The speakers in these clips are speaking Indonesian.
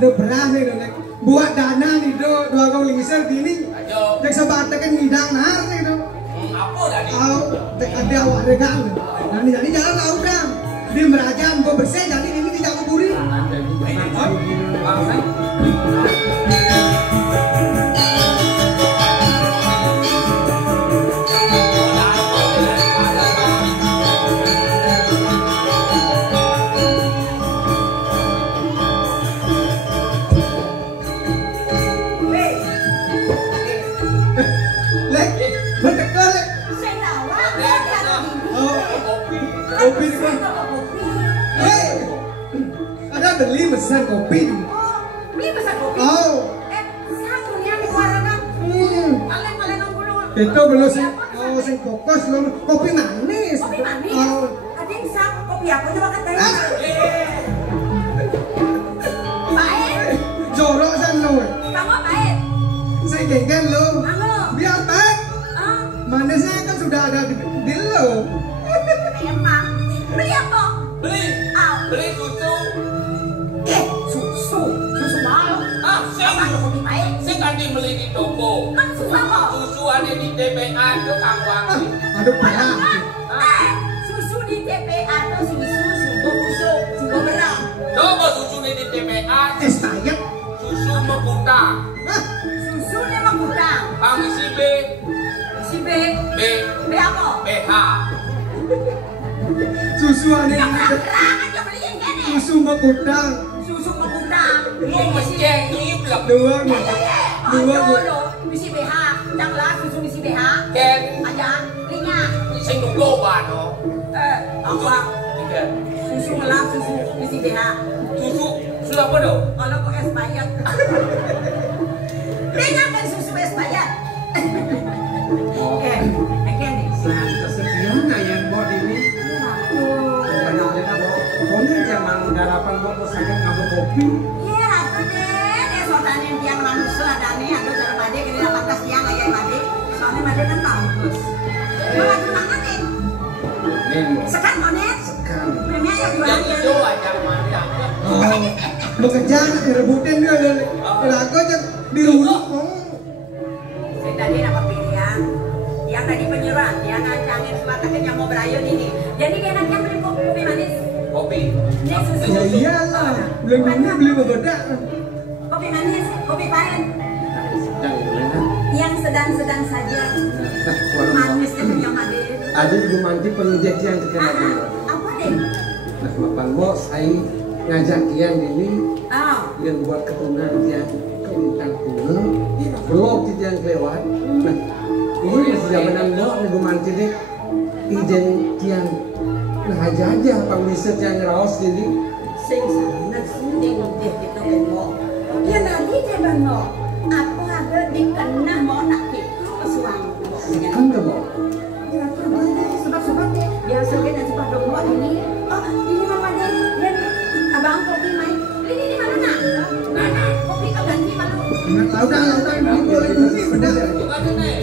Ada beras itu buat dana itu 2 lingser gini yang sebatakan ngidang nar itu apa tadi? Ada awak regang jadi jalan tahu kan di merajam gue bersih jadi ini tidak kuburi kopi kan? Ada beli pesan kopi. Beli pesan kopi? Oh. Satunya di warna. Kalian nongkrong. Itu belum sih. Oh, sing fokus lo kopi manis. Kopi manis. Oh. Ada yang sak kopi apa coba katanya? Baik. Jorok san lo. Kamu baik. Saya genggen lo. Biar baik. Manisnya kan sudah ada di lo. Emang. Beli apa? Beli susu. Susu mahal. Kopi baik. Sing tadi beli di toko. Susu apa? Susu ada di TPA itu Kangwang. Aduh parah. Susu di TPA atau susu beras. Coba susu di TPA. Saya. Susu Mekuta. Susu ni Mekuta. Kami si B. Si B. B apa? BH. Susu ada yang aja beli yang gini. Susu Mekuta. Susu Mekuta. Lu menceng ni belak. Dua. Misi BH. Janganlah susu misi BH. Ken. Aja. Linya. Sing nunggu no. Apa? Susu melap susu misi BH. Susu apa do? Kalau kok es bayat. Linya kan susu es bayat. Kesekian yang buat ini pokoknya zaman dalapan buat sakit ngabuk kopi iya ratu deh soalnya tiang manusia ada nih ada cara made kini 18 tiang aja made soalnya made kan bagus mau tunangan nih sekan monet memang yang jualan Itu aja mana? Bekerja rebutin dia lagu aja di rumah. saya tadi dapat pilihan yang tadi penyerang yang ngacangin sematakan yang mau berayun ini jadi dia nanti beli kopi manis Kopi. ini susu Ya iyalah, belum beli bebedak. kopi manis kopi pahit yang sedang-sedang saja manis itu yang ada ada di manti penelitian sekarang apa deh nah mapan bos saya ngajak kian ini yang buat keturunan kian kelintang kuno blog yang lewat nah ini sejamanan bos nih manti deh ijen kian nah aja pang riset yang raos jadi sing sangat sinding deh gitu beno ya nanti deh beno aku ada dikenal mau nak itu kesuang kan ke bos ya sebab deh biasa kan sebab dong ini ini mama deh dan abang kopi main ini mana nak kopi kau ganti malu Lautan ini boleh ini benar. Gimana nih?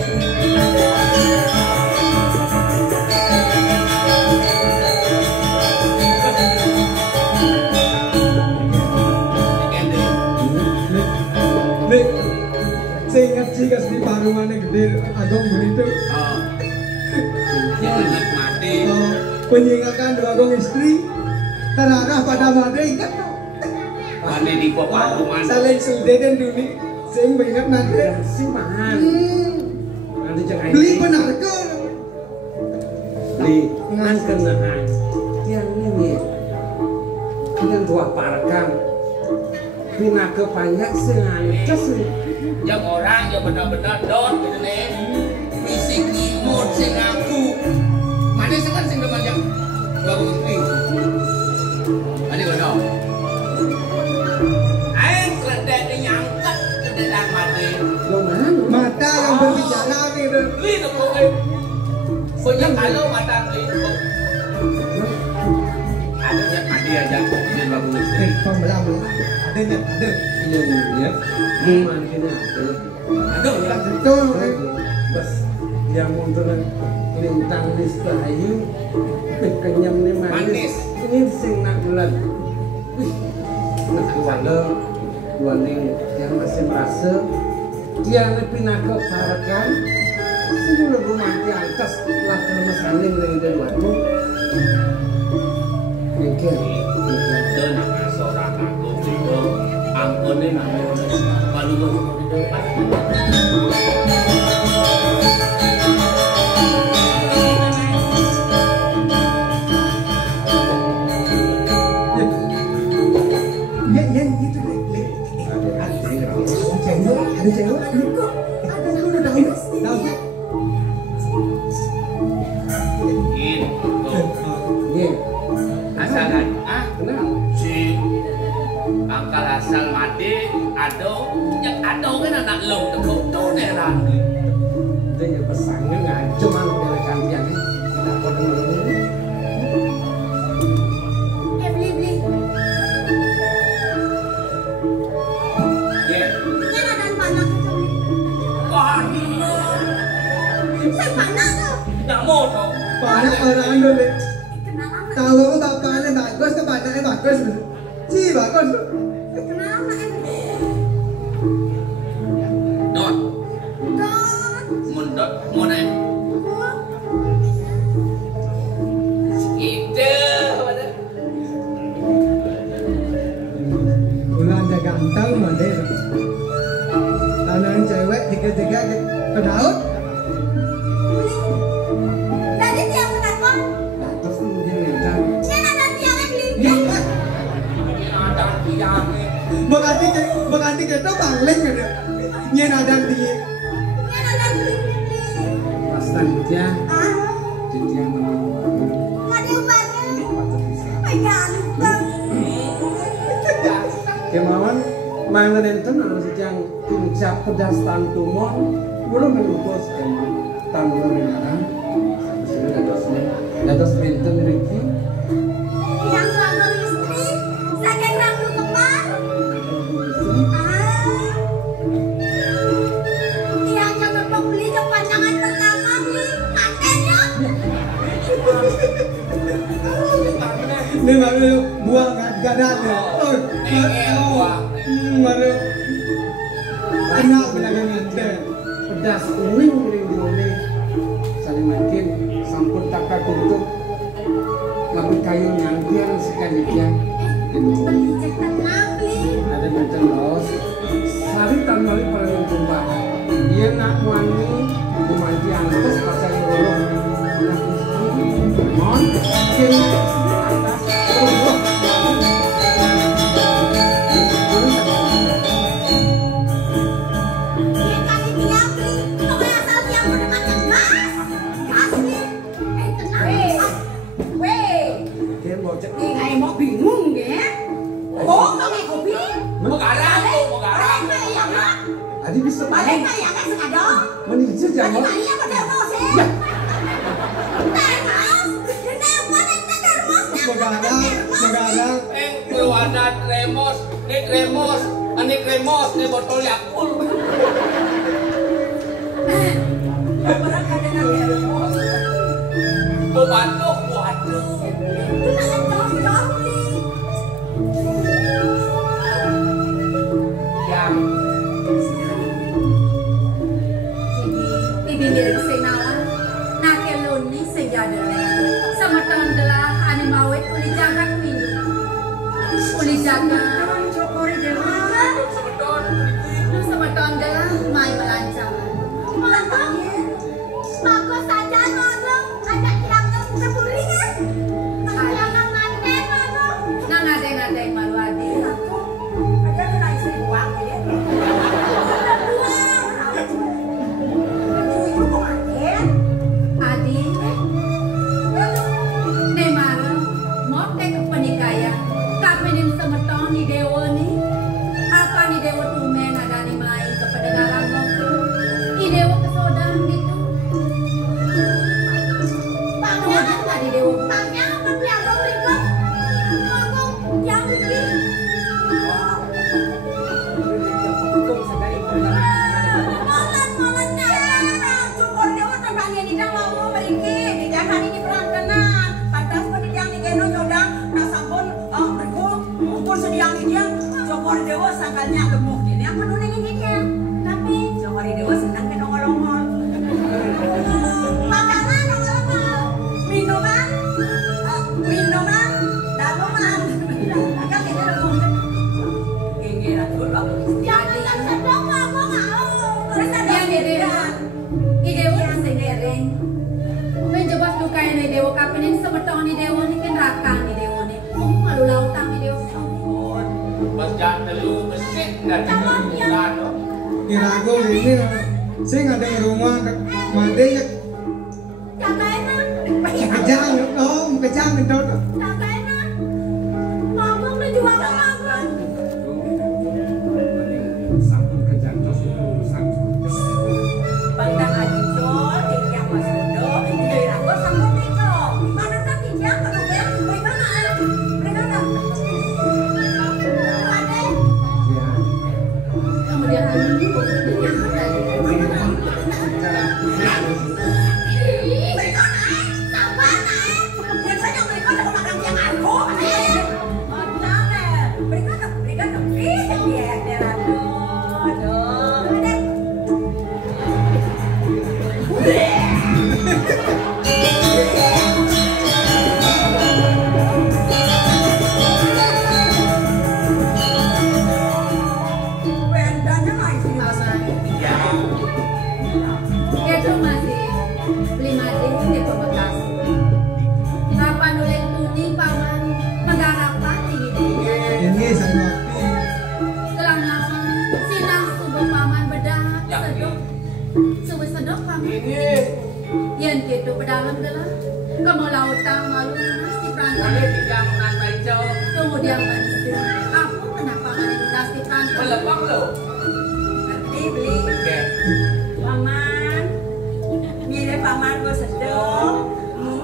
Nih, saya ingat sih kasih parumannya gede agong begitu. Jangan mati. Penyinggakan 2 agong istri terarah pada made ingat tuh. Mati di paruman. Saling seldedan dulu. Saya ingat made. sing mahal nanti jangan Beli penarko. beli ngankenahan yang ini yang dua parkan pina kepanjang sengaja Yang orang yang benar-benar don gitu nih. Fisik imut sing aku. Mana sekarang sing depan jam? 2 cái punya kalau matang itu ada mati aja ini bagus pembelam ada yang dia mungkin ada ya betul bas yang muntulan lintang lista ayu kenyam nih manis ini sing nak bulan nak wala waning yang masih merasa dia lebih nak parakan sini lebih mati atas lah kalau saling dari dewanmu mungkin dan seorang aku itu ampun nih namanya baru ada cewek ada lu tahu gitu asal kan si angkal asal mati ado yang ado kan anak long tuh tuh neran dia pesannya ngajum dari kantian kita kodeng dulu beli ya ini ada mana wah saya mana tuh nggak mau dong banyak orang dulu kenalan tahu bapaknya bagus ke bapaknya bagus sih bagus kenalan dot mundot mau naik itu bulan dia ganteng mana tangan cewek tiga ke daun tadi tiang menakon terus dia lintang saya ada tiang beli ada tiang berarti kita bangling kan ya ada di saya ada beli pasang dia ah dia nggak diubahnya ganteng kemauan mangan enten harus yang puncak pedas tantumon belum mengukus kemauan tanpa mengarang sudah dados benten riki yang rambut istri sakit rambut kemar yang jangan pembeli yang panjangan pertama nih mantennya ini baru buang gadan ya baru enak bilangnya nanti pedas uling uling saling makin sampun takar tutup lagu kayu nyangkian sekali dia beli cek tenang nih ada macam los sari tanmali paling jumpa dia nak wangi bumanti angkos pasal rolong anak istri mon kini atas rolong dia kasih tiang beli pokoknya asal tiang berdekatan gas nih tenang weh dia bocek ini mau bingung ya oh pakai kopi mau garang balik kayak ya adi bisa balik main kayak sekadang menijil tadi jangan Maria pada mau sih begadang keluaran remos ini kremos ini botol Yakult waduh yang Bibi mirip senawan, nakelun ni sejada sama tangan delah ane mawet uli jagat minggu, uli jagat cokori dewa, sama tangan delah mai melancang. Bagus saja nolong, ada tiang keburingan, tiang nganten nolong, ngadeng malu adi. Ada kena isi uang ini. Adi, Nemara, motek penikaya, kapenin semeton di tanggalnya gemuk gini aku nunengin dia. Tapi Johari Dewa senang kan nongol-nongol. Makanan nongol-nongol. Minuman, daluman. Agak kita ngomong. Gini aku loh. Jangan sedang ngomong terus ada Idewo sedereng. Menjebak dukai ni Dewo kapinin semetong ni Dewo ni kan rakang ni Dewo ni. Malu lautang ni Dewo. Bajak telu mesin dan bukan. Kirago ini saya nggak ada rumah mandi ya. Kejang, kejang gendut. Ngomong dan jual ngomong. Sampun kejang tos Pandang aja cor, tiap masuk do, dari rago sambut itu. Mana tak tiap kalau yang bagaimana? Bagaimana? Ada. Kemudian ini yang ada. Yang itu pedalam adalah kamu lautan malu nasi perantau. Boleh tidak menantai jauh. Kemudian manusia, aku kenapa malu nasi perantau? Melepang lo. Nanti beli. Oke. Paman, mirip paman gue sedang.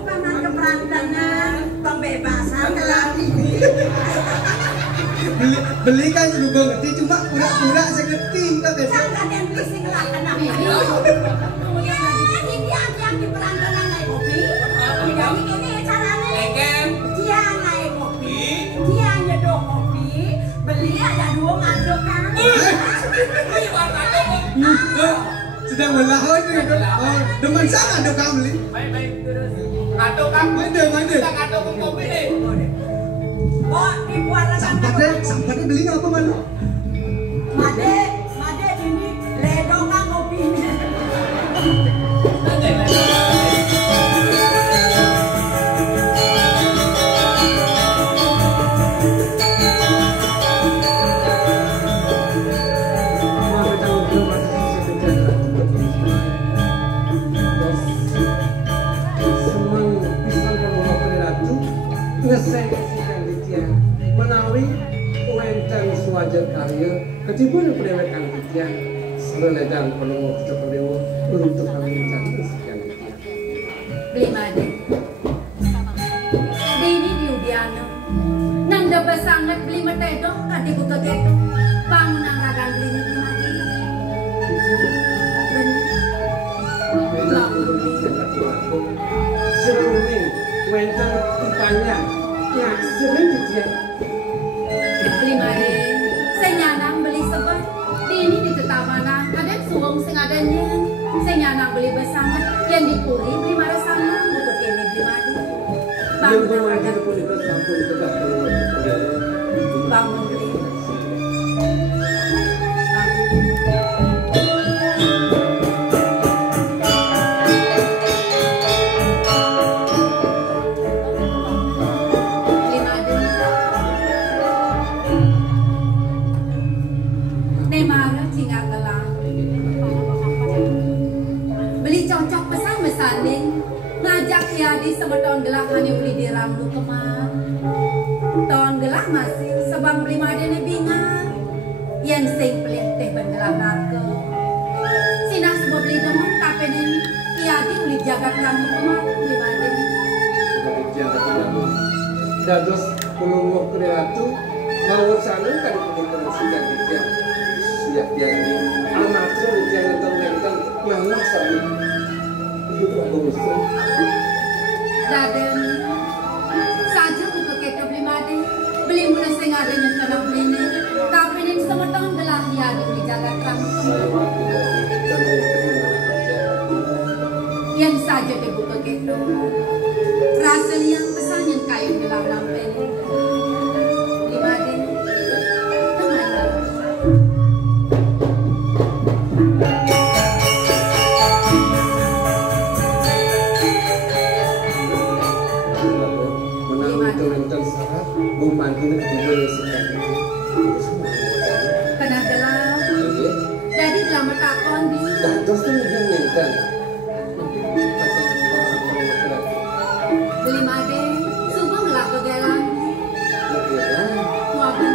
Paman keperantanan, pembebasan lagi. Belikan juga ngerti cuma pura-pura saya ngerti kan ya. Jangan yang bising lah kenapa? Kemudian lagi dia yang di perantanan naik kopi. Jadi ini caranya. Dia naik kopi, dia nyedok kopi, beli ada 2 ngaduk kan. Sedang melahoi itu demen sama ada kamu li. Baik terus. Ngaduk kamu. Kita ngaduk kopi deh. Oh, di kuara sampahnya beli apa mana? Made ini ledongan kopi. menawi uentang suajar karya ketimbun perewekan ketian seledan penuh kedewo untuk kami mencari sekian ketian beli made dini di udiano nanda basangat beli matedo kadi buka keto bangunan ragan beli di made seruling uentang tipanya ya sering ketian beli made saya nyanang beli sebat dini di tetamanan ada suwung sing adanya saya nyanang beli besangat yang dipuri beli mare sama buka kene beli made bangunan ragan bangun beli ngajak ya di sebeton gelah hani uli di rambu kemar ton gelah masih sebang beli made ne bingang yang sing pelih teh bengelah narko sinah sebab beli demon kapenin ya di uli jagat rambu kemar beli made dados pulungo kreatu mau sana kan punikan siang siang siap yang di anak so jangan tentang malah sabi itu bagus daden saja buka kita beli made beli mula sing ada yang kena beli ne tapi kapinin semeton gelah ya di jagat kami. Saya waktu terima kerja. Yang saja dibuka gitu. Rasa yang pesan yang kayu gelah lampen. Lima den. Mantu dulu sekarang Kena gelam. Jadi lama takon di. Dan terus kan dia minta. Lima deh, semua ngelak begelan. Maafin.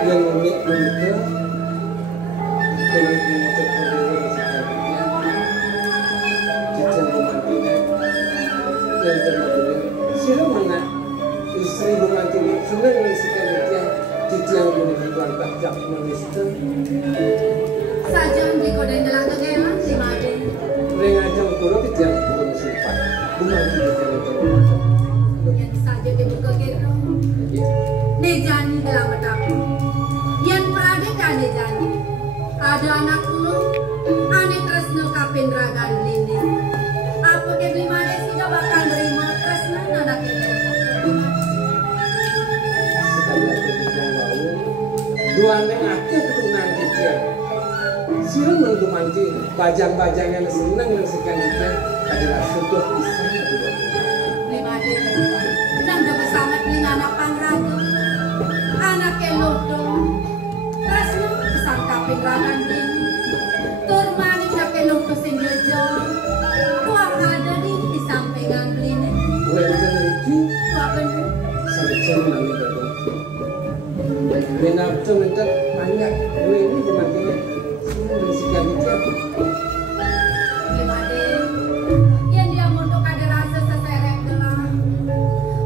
Yang unik itu kalau kita berdiri sekarang kita memandinya yang terlalu siapa mana istri memandinya senang sekali dia boleh dituangkan jak manis itu Saja di koden ngelak begelan si Made. Rengajang kulo tidak kurang sempat memandinya terlalu Yang saja dibuka gitu. Nejani dalam mataku. Yang perade kan nejani. Ada anak kuno, ane tresno kapin ragan lini. Apa ke beli mana sudah bakal nerima tresno anak itu. sekali lagi kita mau dua neng akeh keturunan kita sirah menggumanti bajang-bajang yang senang dan sekali kita adalah sudah bisa berdua. Lima dia. Dan dapat sangat beli anak pangraga. Anak kelodo. Tresno kesang kapin ragan lini. Turmani nak kelodo senjojo. Kuah ada di sampingan lini. Wajah itu Kuah bener. sampai cerita nanti berapa. Benar tu minta banyak dua ini gumantinya senang dan sekali kita. Lima deh. Yang dia mondok ada rasa seseret gelang.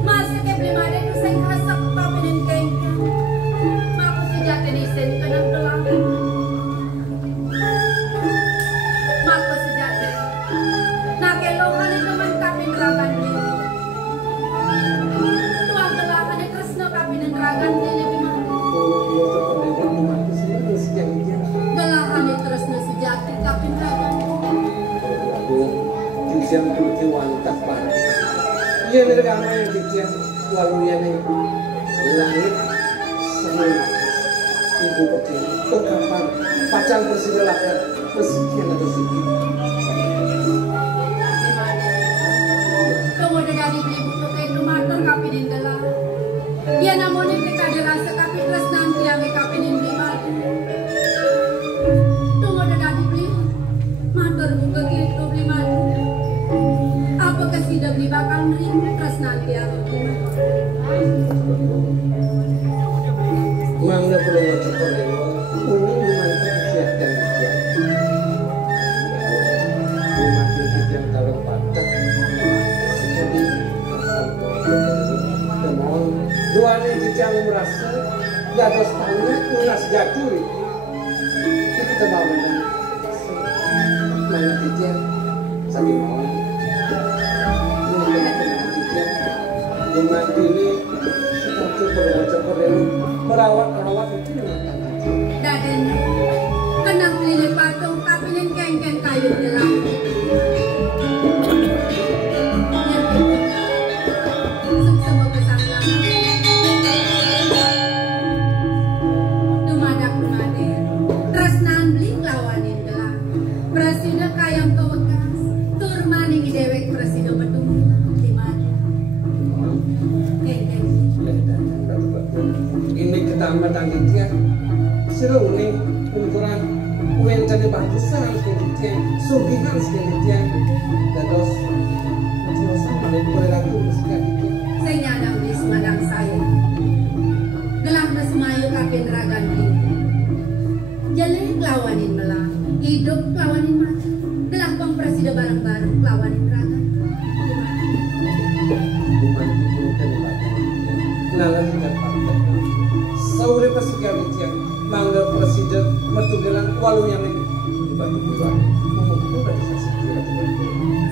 Masih ke lima deh tu saya kerasa kapinin kengkeng. Maku sejak ini sen kenang gelang. Maku sejak ini. Nak kelohan itu kapin ragan ini. Tuang gelang ada Kresno kapinin ragan ini di mana? Kalau terpendapat gumanti senang dan sekali kita. Gelang ada Kresno sejati kapin ragan. Aduh, dijam putih wantap banget. Iya negara yang dijam walunya nih langit semua ibu kecil kapan pacar bersilakan persekian atau sedikit. Kemudian dari beli buku kain rumah kapinin gelang. Dia namun mereka dirasa kapin terus nanti yang kapinin beli madu. Tunggu dari beli matur buka gitu beli madu. Apakah sudah beli bakal ring terus nanti yang beli Mangga perlu cepat lewat kuning dimana siapkan dia. Rumah dijam kalau patah sekali demon dua ni dijam merasa dah dos tanya lunas jatuh kita bawa dan mana dijam sambil mau dengan ini kita perlu cepat lewat merawat itu Daden kenang beli patung kapinin kengkeng kayu gelang. Semua kesanggahan. Dumadak dumade. Tresnan beli lawanin gelang. Presiden kayang kewekas. Turmaning dewek presiden betunggilan di mana. Kengkeng. ini ketamatan dia seru nih ukuran kuen jadi batusan sekali dia sugihan sekali dia dan dos cuma sama dengan perilaku sekali dia Saya nyadang di semadang saya. Gelang na semayu kapin ragan ini. Jalin lawanin melang. Hidup lawanin mati. Gelang pang presiden bareng-bareng lawanin ragan. bukan itu kan nalar kita pantai saure pasikali dia mangga presiden mertugelan walu yang ini dibantu bulan mau udah bisa sekira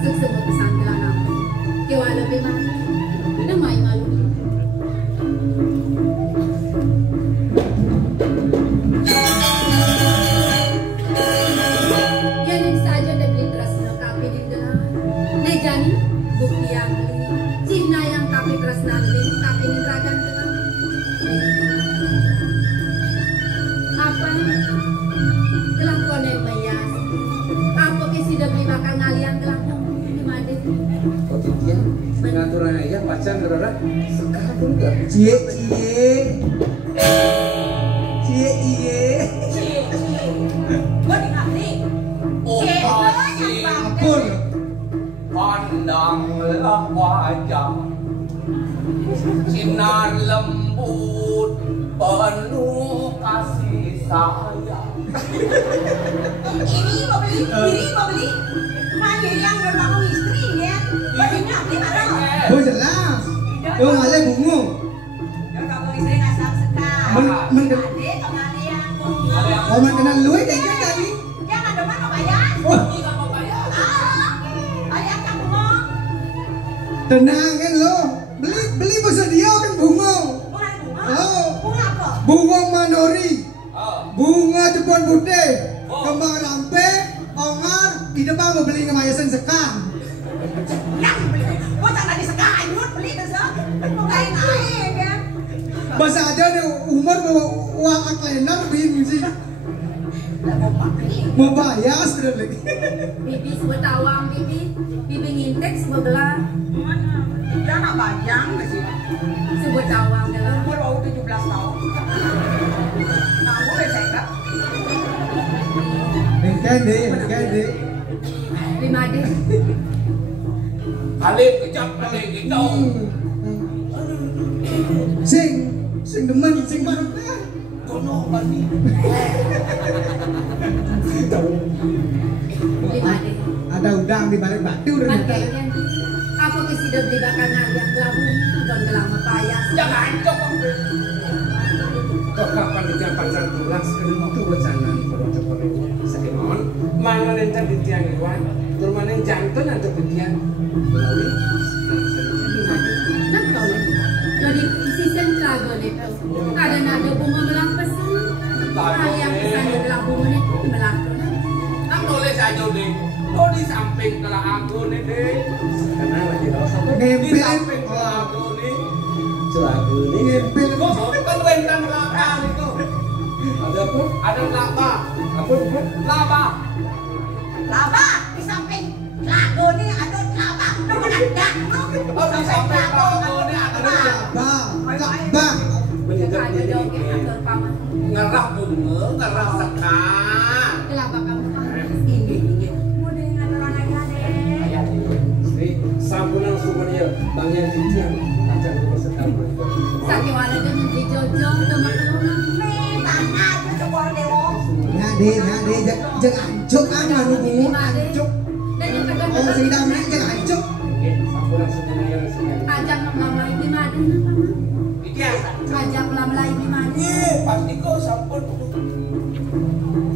Seksemu pesan gelang apa. Kewa lebih mati. Namai malu. Pengaturan ayah pacar gerara sekarang pun enggak. Cie. Gua ngerti. Ampun. Pandanglah wajah sinar lembut penuh kasih sayang. Ini mau beli. Manggil yang berbangun istri ya. Gua ngerti marah. Oh jelas. Oh malah bungo. Yang kamu istri ngasam sekali. Adik kemalian bunga. Oh man kenal lu aja tadi. Jangan depan mau bayar. Oh Tidak mau bayar. Bayar kan bunga. tenang kan lo. Beli bersedia kan bungo. Bunga. Oh. Bunga apa? Bunga manori. Bunga Jepun putih. Oh. Kembang rampe. Ongar. Di depan mau beli ngemayasan sekam. Yang beli. Gua jangan disegain lu beli besok. Mau naik ya. Bahasa aja nih umur bawa uang aklenar bin sih. Mau bayar sudah lagi. Bibi sebut awam bibi ngintek sebelah Jangan bayang ke sini. sebut awam dalam Umur baru 17 tahun. Nah, gue udah cekap. Bengkel deh. lima deh. Kali kejap kali gitu. Sing demen, sing bareng. Kono bani. Lima deh. Ada udang di balik batu ternyata. Makanya apa mesti dah beli bakal ngalian labu don gelama payah. Jangan cok. Kok kapan di jam pacar tulas kentu wacanan kalau coba sakimon mana nentar di tiang iwan turmanen jantan atau ketian melalui Nak kau ni. Jadi season lagu ni tu. Ada nada bunga melampas. Ayam pesan labu ni melakon. Nak nulis aja deh. Lo di samping telah aku nih deh. karena lagi rasa Di Ngempel. samping telah aku nih. celaku ini Ngempel. Kok kan rentang belakang itu. ada apa Ada laba. apa Laba. Laba di samping lagu ni ada laba. Lu menandak lu. Oh di samping lagu nih ada Bang. menyegar Ada diri dong atur paman. ngerah bunga, ngerah sekar. Kelapa kamu. Ini. Mau dengan orang aja deh. istri sampunan sumbernya bangnya di tiang pacar rumah sekarang Sakit wala dia nanti jojo teman orang. Tanah tu cokor dewo. Nyade, jangan ancuk aja lu bungo. Ancuk. Dan yang Oh kadang-kadang sidang ini jangan ancuk. sampunan sumbernya sekali ajak lama ini mana nama? Iya. Ajak lama ini mana? Pasti kau sampun.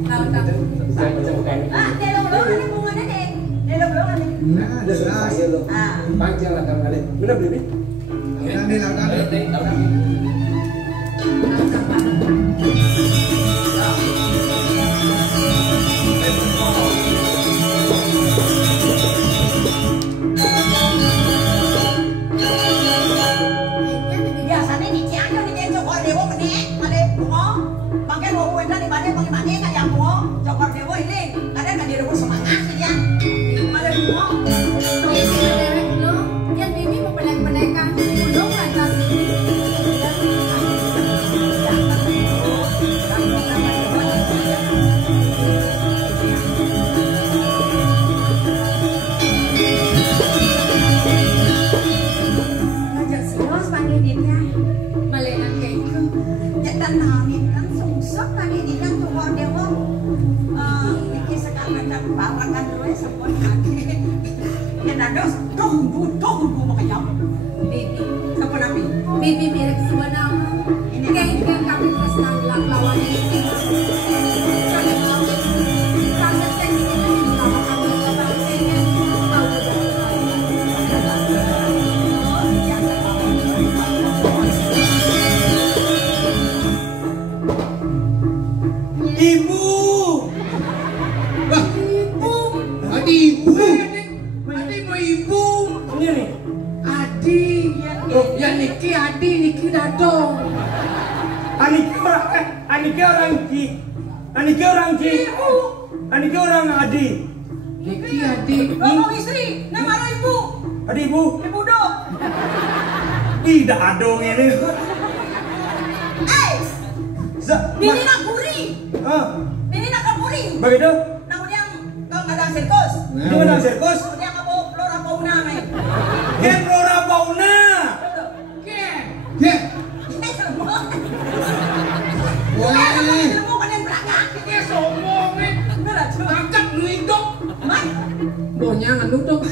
Tahu tak? saya baca bukan Ah, delong-delong ni bunga ni deh. Delong-delong ni. Nah, ada selesai lo Ah. panjang lah kan kali benar beli Lakukan. Tahu tak paman? Biasanya di Cianjur ni dia cokor dewo menek, ada bunga. Bangkai bawa kuenda di mana bang kan yang bunga. Cokor dewo ini kadang kan dia rebus semangat saja. Ada bunga. Bibi derek lo, yang bibi mau pelek-pelekan, belum lantas ini. Ngajak serius panggil dia. Malekan kayak itu. Ya tenangin kan sungsep panggil dia cokor dewo. Ini sekarang macam bawa kan dulu semua lagi. Ya dados tunggu makanya. Bibi, Siapa nabi? bibi mirip semua nama. Kayak kami terus nang lawan ini. Karena seks ini sama kami sama pengen tahu. Ibu. Wah, Adi ibu. Adi mau ibu. Ini nih, Adi, oh ya Niki Adi, Niki Dadong. Aniki orang Adi. Niki Adi, Ngomong istri, nama ibu. Adi ibu, Ibu dong. Tidak ada ini. Ini nak puri. Ini nak puri. Begitu? Kemudian kau ada sirkus. Di mana sirkus? Kemudian apa Flora Fauna main. Ken Flora Fauna. Ken. Ken. Wah, ilmu panen belakang. Dia sombong nih. Angkat lu hidup. Donya nganu dong.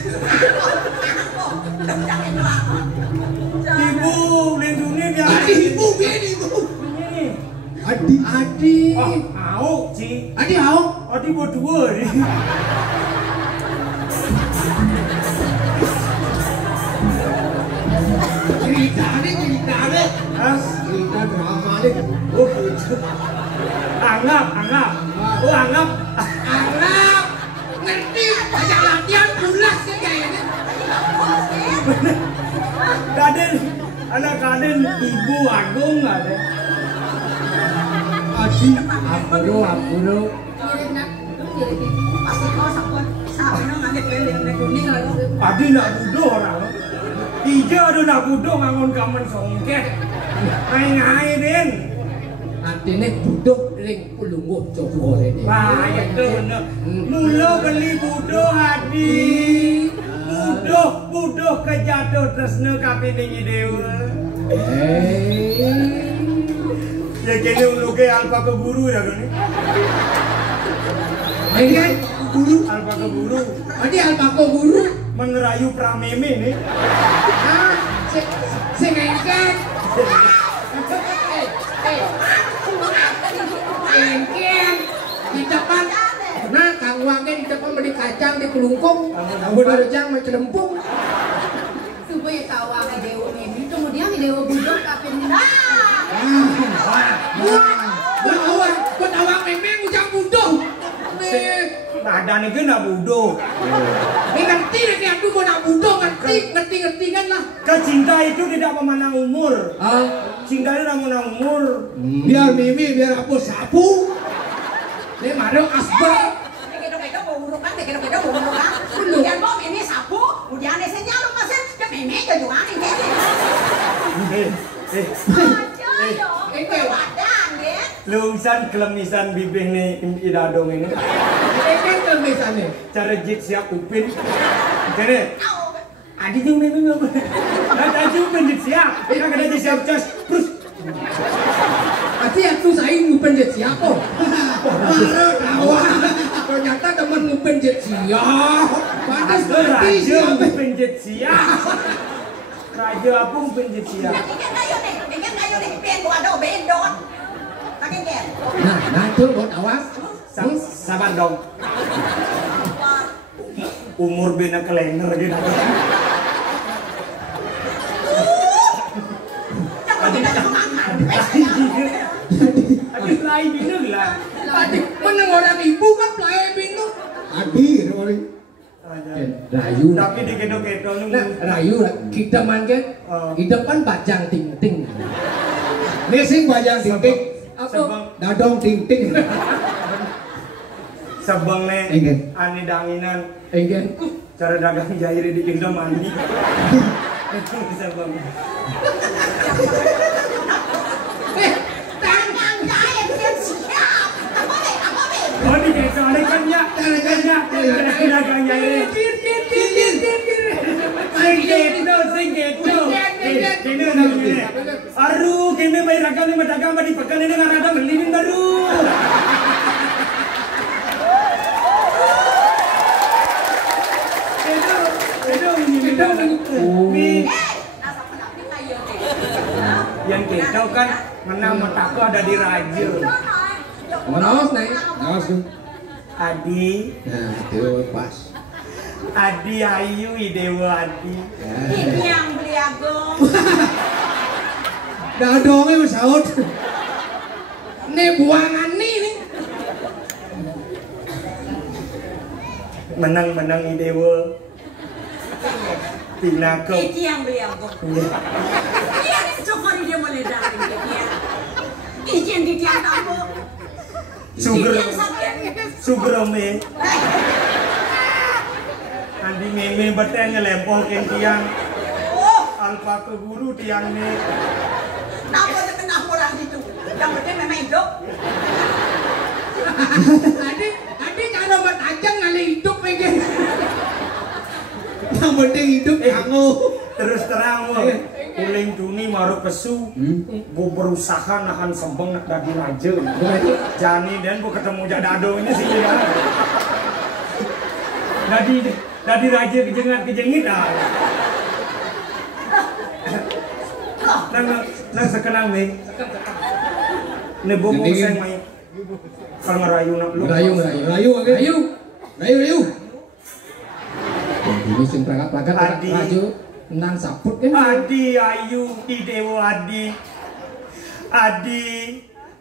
Ibu, lindungi dia. Ibu, ibu. Adi. Mau, Ci. Adi mau. Adi mau dua nih. Cerita nih. Cerita drama nih. Oh, anggap. Anggap. Ngerti. Ajak latihan pulas ya kayaknya. Kaden Ibu Agung ada. Adi, aku lo. Pasti kau sapu ngambil beli kuning lalu. Adi nak budo orang. Ija ada nak budo ngangon kaman songket. Ngai Den. Artinya duduk ring pulungguh coba ini. Wah, itu bener. Mula beli budo Adi. Budo kejatuh tresna kape tinggi dewa. Ya kene uluke alpaka guru ya kan. Kan guru Alpaka guru. Adi alpaka guru Mengerayu prameme nih. Sing engken. Engken di depan. Nah, Kang Wangke di depan beli kacang di kelungkung. Berjang macam lempung. Supaya tahu ang dewa ini, kemudian dewa budok kapin ini. Buat awak memang ujang budok. Ada nih kan nak budok. Ngerti nih aku mau nak budok ngerti kan lah. Cinta itu tidak memandang umur. Cinta itu tidak memandang umur. Biar Mimi, biar aku sapu. Ini marah asbak. Kemudian bom ini sapu, kemudian ini senyal pasir, ke meme ke juga nih. Itu wadah nih. Lungsan kelemisan bibih nih idadong ini. Ini kelemisan nih. Cara jit siap upin. Jadi, adi jeung meme apa? Ada upin jit siap. Kita kena jit siap cas. Terus. Ati aku saing ngupen jet siapa? Ternyata teman ngupen jet siap. Panas berarti siapa? Ngupen jet siap. Raja apa ngupen jet siap? Ingin kayu nih, ben waduh bendot. Pakai gen. Nah itu buat awas. Sabar dong. Umur bina kalender gitu. Adik lain bingung lah. Adik meneng orang ibu kan pelai bingung. Adi, orang. Rayu. Tapi di kedok-kedok Nah, rayu kita mangke. Di depan bajang ting-ting. Nesing bajang ting-ting. Apa? Dadong ting-ting. Sabang nih. Engen. Ani danginan. Engen. Cara dagang jair di kingdom mandi. Sabang. Tangan jahit dia siap. Apa be? Oh di kecoa kan ya. Dagang jair. Sing gitu. Aduh, kini bayi ragang ni dagang di pekan ini nggak ada melinin baru. Yang kecau kan menang mataku ada di raja. Menawas nih. Nawas tuh. Adi. Nah, itu pas. Adi Ayu Idewa Adi. Ini yang beli agung. Dadongnya masaut. Nih buangan nih. Menang Idewa. Pinako. Ini yang beli agung. Iya, coba dia mulai dari dia. Izin di tiang tamu. Sugrome. Andi meme bertanya lempol tiang. apa ke guru tiang nih. Kenapa terkena orang itu? Yang penting memang hidup. Adik kalau buat ajang ngali hidup pengen. Yang penting hidup kamu. Terus terang wah. Uling duni maru kesu. Gue berusaha nahan sembeng nak dadi raja. Jani dan gue ketemu jadado ini sih ya. Dadi raja kejengit ah. Nang sekenang nih. Ne bobo saya main. Kalau ngerayu nak lu. Rayu. Ini sing plakat rajo nang saput kan. Adi ayu di dewa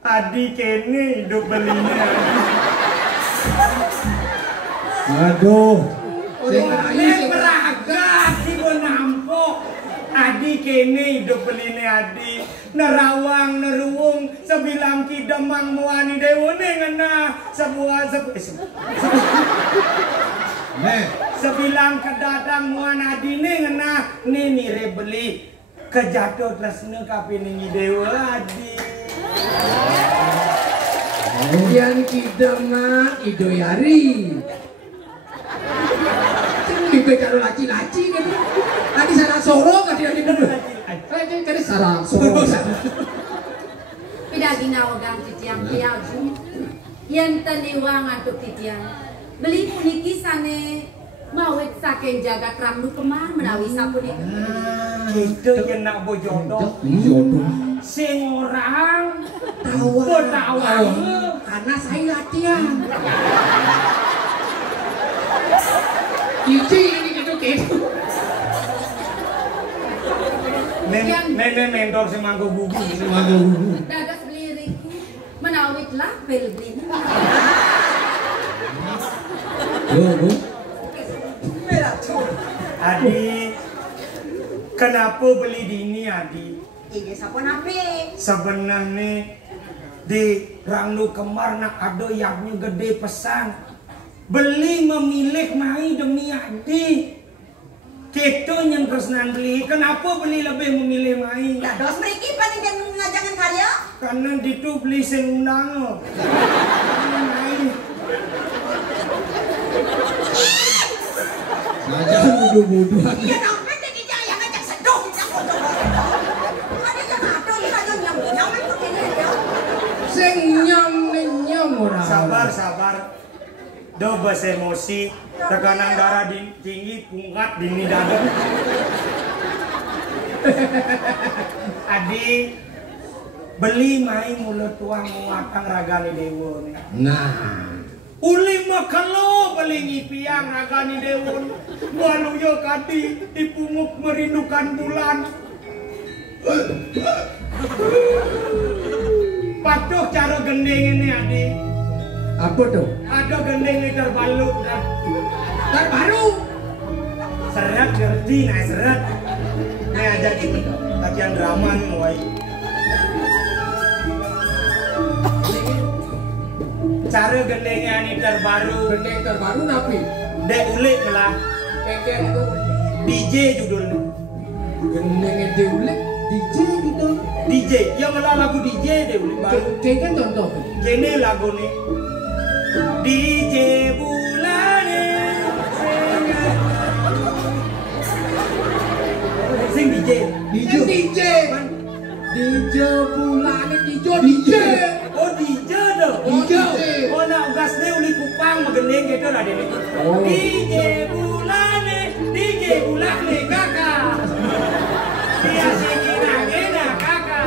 Adi kene hidup belinya. Aduh. Sing Rayu sing beragat ibu nampok. Adi kene hidup beline Adi. Nerawang neruwung sebilang kidemang muani dewone ngena sebuah sebilang kedadang muan Adi ne ngena ni rebeli kejatuh tresne kapiningi dewa Adi. Kemudian kidemang idoyari. Dibe karo laci-laci kan. Tadi sana Solo kan dia bener. Kan sarang Solo. Pidagi nawagang titiang piaju. Yang teliwang antuk titiang. Beli puniki sane mawet saking jagat ramlu kemar menawi sapunika. Itu yang nak bojodoh. Sing orang tawang karena saya latihan. Cici ini gitu. Nenek mentor si manggo gugu. Dadas beli riki menawit lah beli. Bu. Adi, kenapa beli dini Adi? Ini siapa napi? Sebenarnya di Ranglu Kemar nak ada yang gede pesan. Beli memilih mai demi Adi. Kita yang kesenan beli, kenapa beli lebih memilih mai? Lah dos mereka paling kan ngajangan karya? Karena itu beli sing undang. Ngajaran bodoh-bodoh. Iya nampak jadi yang ngajak seduh kita foto. Ada yang ada yang ada nyam itu kene ya. Sing nyam ora. Sabar. Do bahasa emosi, tekanan darah tinggi, pungkat dini dada. Adi beli mai mulut tuang muatang ragani dewa nih. Nah, uli makalo beli ngipiang ragani dewa. Walu yo kadi dipunguk merindukan bulan. Patuh cara gendeng ini Adi. apa tuh? Ada gendeng ini terbalu. Terbaru. Seret ngerti, nah seret. Ini aja gitu. Latihan drama nih mulai. Cara gendengnya ini terbaru. Gendeng terbaru napi? Dek ulik malah. Keke itu DJ judulnya. gendengnya diulik DJ gitu. DJ, ya malah lagu DJ deh ulik baru. Keke contoh. Ini lagu nih. DJ bulane sing DJ. DJ bulane DJ. Oh DJ dong. DJ. Oh nak gasnya uli kupang magendeng gitu lah deh. Oh. DJ bulane kakak. Dia segina kakak.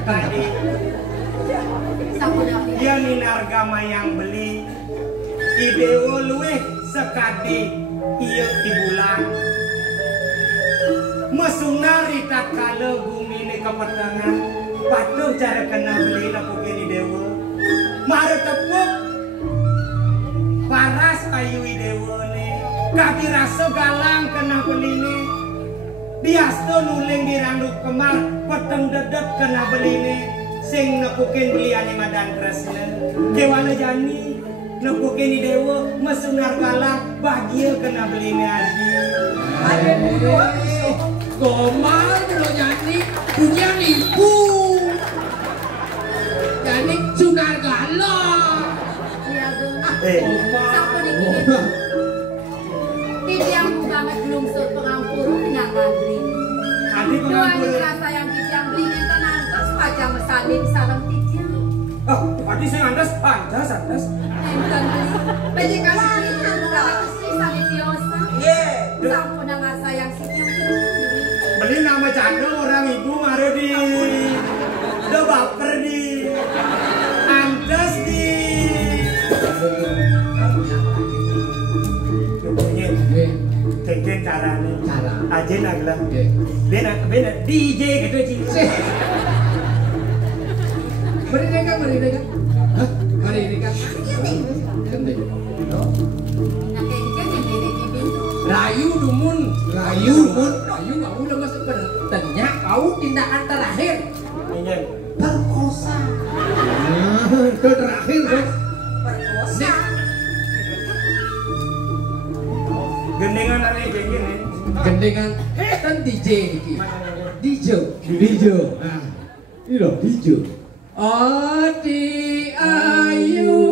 Tadi dia minargama yang beli idewo luweh sekadi iya di bulan mesunari tak kala bumi ini kepetangan patuh cara kena beli laku gini dewa mare tepuk paras ayu idewo ni kaki rasa galang kena beli ni biasa nuling di randuk kemar peteng dedet kena beli ni sing nepukin beliane madan kresna kewana jani nepukin di dewa mesunar galak bahagia kena beliane adi Gomal lo nyanyi punya ibu. Nyanyi Sunar Galak. Iya dong. Gomal. Sampo dikit. Titiang banget belum sur pengampuru dengan ngantri. Adi Dua pengampur. rasa yang titiang beli nenten antos pajang mesalin salam titiang. Oh, adi sing andas pandas andas. Nenten beli. Bajikan beli bukan isi sali tiosa. Sampo nang asa yang sitiang titiang. Beli nama canda orang ibu mare di. Udah baper di. Andas di. Kengken caranya. Cara. Aja naglah. Oke. Bena DJ gitu sih. Mari nikah. Hah? Mari nikah. Ganti. Nah kayak gitu yang beli di pintu. Rayu dumun. Rayu kau udah masuk ke tenyak kau tindakan terakhir Iya. perkosa. Itu terakhir bos. Perkosa. Gendengan ada kayak gini. Gendengan kan DJ iki. DJ. Nah, ini loh DJ. Adi ayu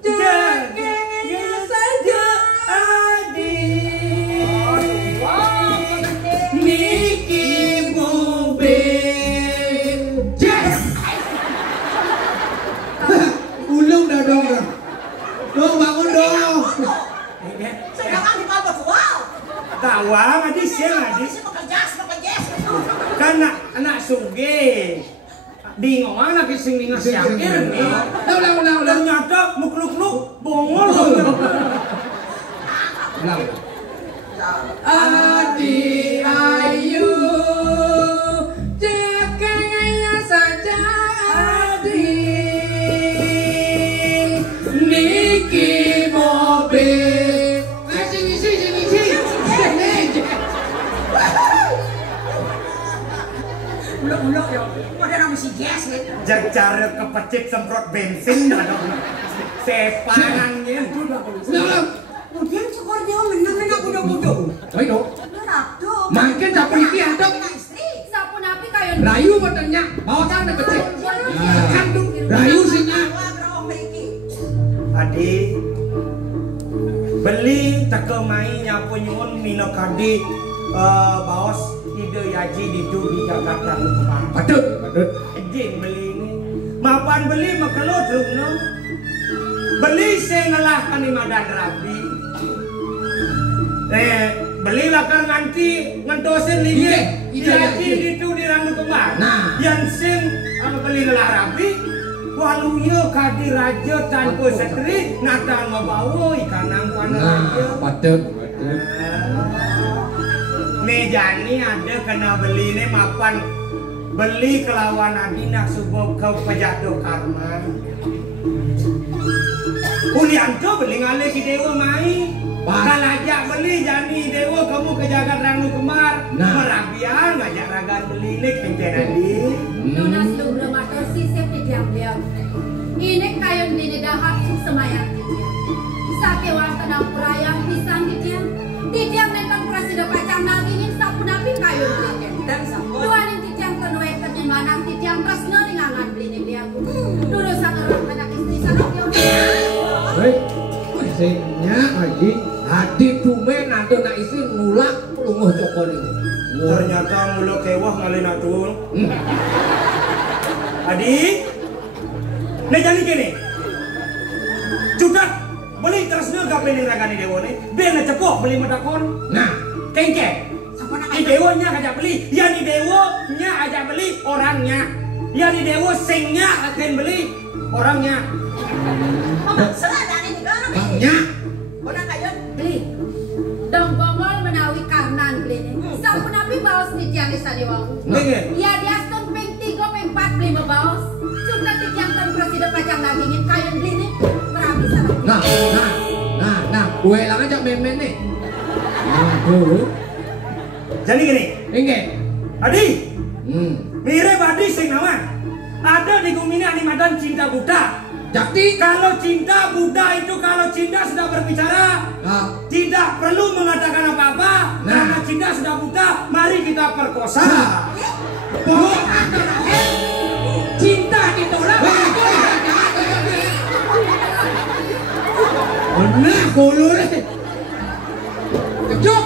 jaganya saja adi. Niki mobil. Yes. Ulung dah dong. Dong bangun dong. Sedangkan di bawah wow. Tawang adi sih adi. Bekerja. Kan anak sungai. Bingung anak sing ningas yakin nih. Ulang. Ternyata mukluk-kluk bongol. Adi ayu jaganya saja adi. Niki mobil. Sini. Ulok ya. Udah nama si Jess gitu. Jajar kepecit semprot bensin dah dong. Sepanangnya. Kemudian syukur dia menang budak-budak. Ayo. Ratu. Makin sapu iki ada. Istri. Sapu napi kayon. Rayu bertanya, bawa kan kecil. Kandung Rayu singa. Wah, berawang iki. Adi beli teke mai nyapu nyuwun mina kadi baos ide yaji di Jakarta kemarin. Patut. Ejin beli ini. Mapan beli makelot rungno. Beli saya ngelahkan di Madan Rabi. Belilah kan nganti ngentosin liye. Yaji itu di Randu Kembar. Nah. Yang sing beli ngelah Rabi. Walunya kadi raja tanpa setri natang membawa ikan angkuan raja. Patut. Mejani ada kena beli ni mapan beli kelawan adi nak subuh kau pejatuh karman. Ulianto beli ngale ki dewa mai. Kalajak beli jani dewa kamu ke Jagat Randu Kembar. Merabian ngajak ragan beli ni kencen adi. Lunas lu bermatur sisip di diam-diam. Ini kayon di dahap suk semayang di diam. Sate tenang perayaan pisang di diam. Di diam nentang presiden pacang nagingin sapu napi kayon di diam. Dan sampun. Dua ning di diam kenuai kenyamanan di diam terus ngeringangan beli ning dia. Dulu satu orang anak istri sana dia. Hei, singnya lagi. Hadi tumen nanti nak isi nulak lunguh cokor ini. Ternyata mulut kewah ngalih natul. Adi, ne jadi gini. Sudah beli terusnya gak beli ragani dewa ni. Biar na cepok beli medakon. Nah, Kengke. Sampun nak Di dewanya ajak beli. Ya di dewanya ajak beli orangnya. Ya di dewa singnya akan beli orangnya. Selada ni kan. banyak. Udah kayon. Beli. Dong bongol menawi karnan beli nih. Sapu napi baos di tiang desa di wong. Dengar. Ya dia stun peng 3 peng 4 beli baos. Sudah di tiang tan presiden pacang dagingin kayon beli nih. Merabi sama. Nah, gue lang aja memen nih. Nah, tuh. Jadi gini. Ingat. Adi. Hmm. Mirip Adi sing nama. Ada di Gumini Animadan Cinta Buta. Jadi kalau cinta Buddha itu kalau cinta sudah berbicara tidak perlu mengatakan apa-apa. Karena cinta sudah Buddha, mari kita perkosa. Cinta ditolak. Benar boleh. Kejok.